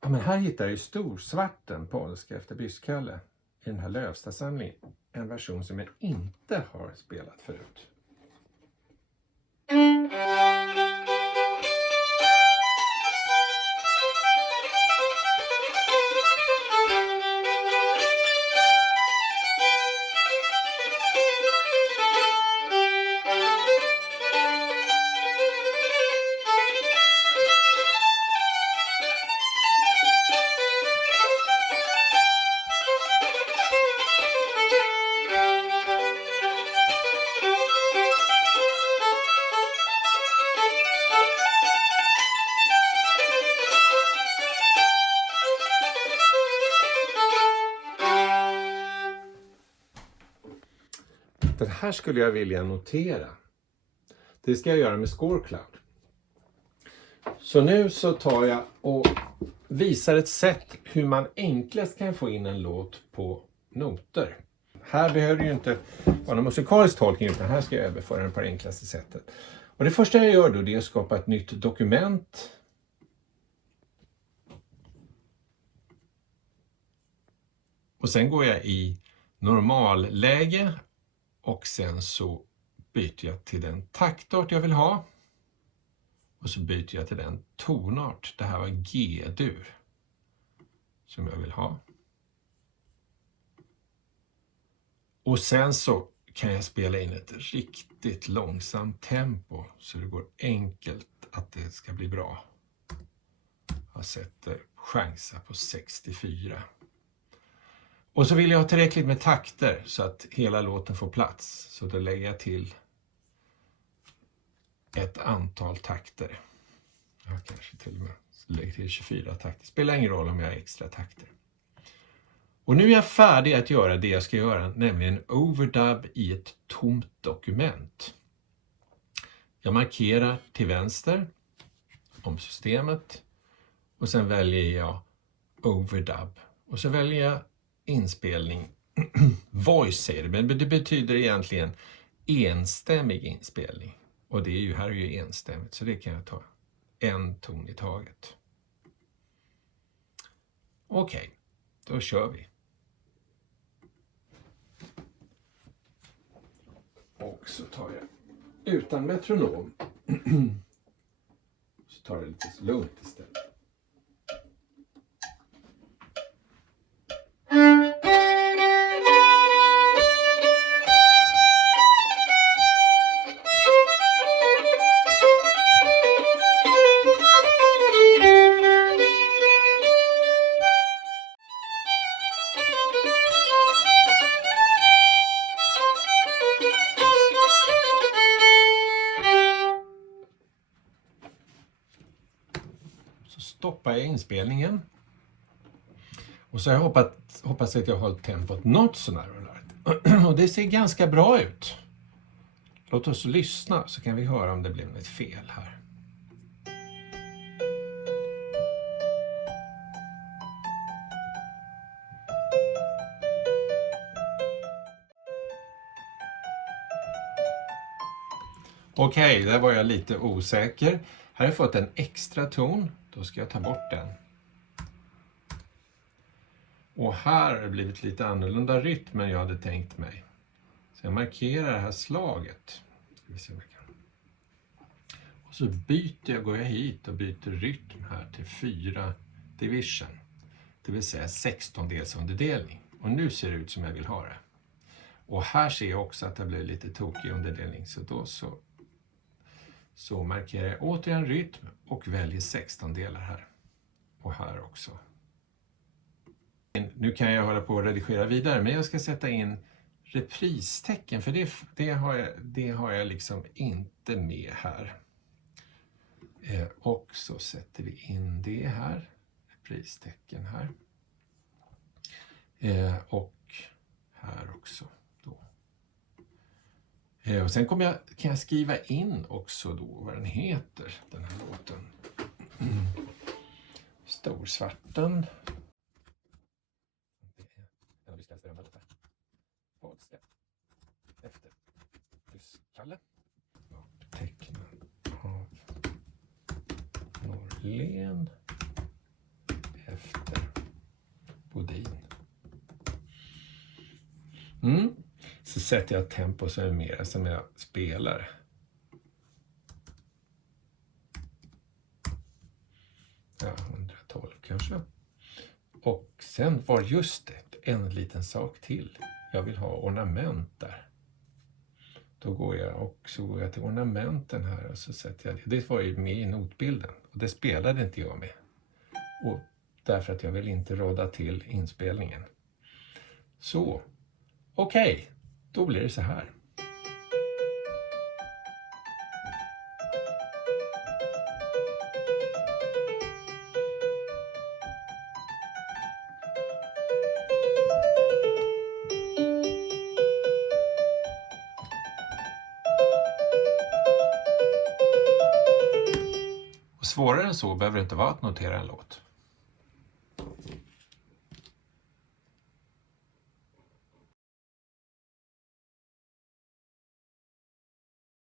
Ja, men här hittar jag ju Storsvarten, polska efter Bysskalle, i den här Lövstasamlingen. En version som jag inte har spelat förut. Den här skulle jag vilja notera. Det ska jag göra med Scorecloud. Så nu så tar jag och visar ett sätt hur man enklast kan få in en låt på noter. Här behöver det ju inte vara någon musikalisk tolkning, utan här ska jag överföra den på det enklaste sättet. Och det första jag gör då, det är att skapa ett nytt dokument. Och sen går jag i normalläge och sen så byter jag till den taktart jag vill ha. Och så byter jag till den tonart. Det här var G-dur som jag vill ha. Och sen så kan jag spela in ett riktigt långsamt tempo så det går enkelt att det ska bli bra. Jag sätter chansa på 64. Och så vill jag ha tillräckligt med takter så att hela låten får plats. Så då lägger jag till ett antal takter. Jag kanske till och med lägger till 24 takter. Spelar ingen roll om jag har extra takter. Och nu är jag färdig att göra det jag ska göra, nämligen overdub i ett tomt dokument. Jag markerar till vänster om systemet och sen väljer jag overdub. Och så väljer jag inspelning. Voice säger det, men det betyder egentligen enstämmig inspelning. Och det är ju, här är ju enstämmigt, så det kan jag ta en ton i taget. Okej, då kör vi. Och så tar jag utan metronom. Så tar jag lite lugnt istället. Stoppar jag inspelningen. Och så har jag hoppas att jag har hållit tempot något sånär. Och det ser ganska bra ut. Låt oss lyssna så kan vi höra om det blev något fel här. Okej, där var jag lite osäker. Här har jag fått en extra ton. Då ska jag ta bort den. Och här har det blivit lite annorlunda rytm än jag hade tänkt mig. Så jag markerar det här slaget. Ska vi se om jag kan. Och så går jag hit och byter rytm här till 4 division. Det vill säga 16-delsunderdelning. Och nu ser det ut som jag vill ha det. Och här ser jag också att det blir lite tokig underdelning. Så då så markerar jag återigen rytm och väljer 16 delar här. Och här också. Nu kan jag hålla på och redigera vidare, men jag ska sätta in repristecken, för det har jag liksom inte med här. Och så sätter vi in det här, repristecken här. Och här också. Och sen kan jag skriva in också då vad den heter, den här låten. Storsvarten. Det är en av Bysskalle berömda låtar. Polska. Efter Bysskalle. Och tecknen av Norlén. sätter jag tempo som är mer som jag spelar. Ja, 112 kanske. Och sen var just det en liten sak till. Jag vill ha ornament där. Då går jag till ornamenten här och så sätter jag det. Det var ju med i notbilden och det spelade inte jag med. Och därför att jag vill inte råda till inspelningen. Så, okej, då blir det så här. Svårare än så behöver det inte vara att notera en låt.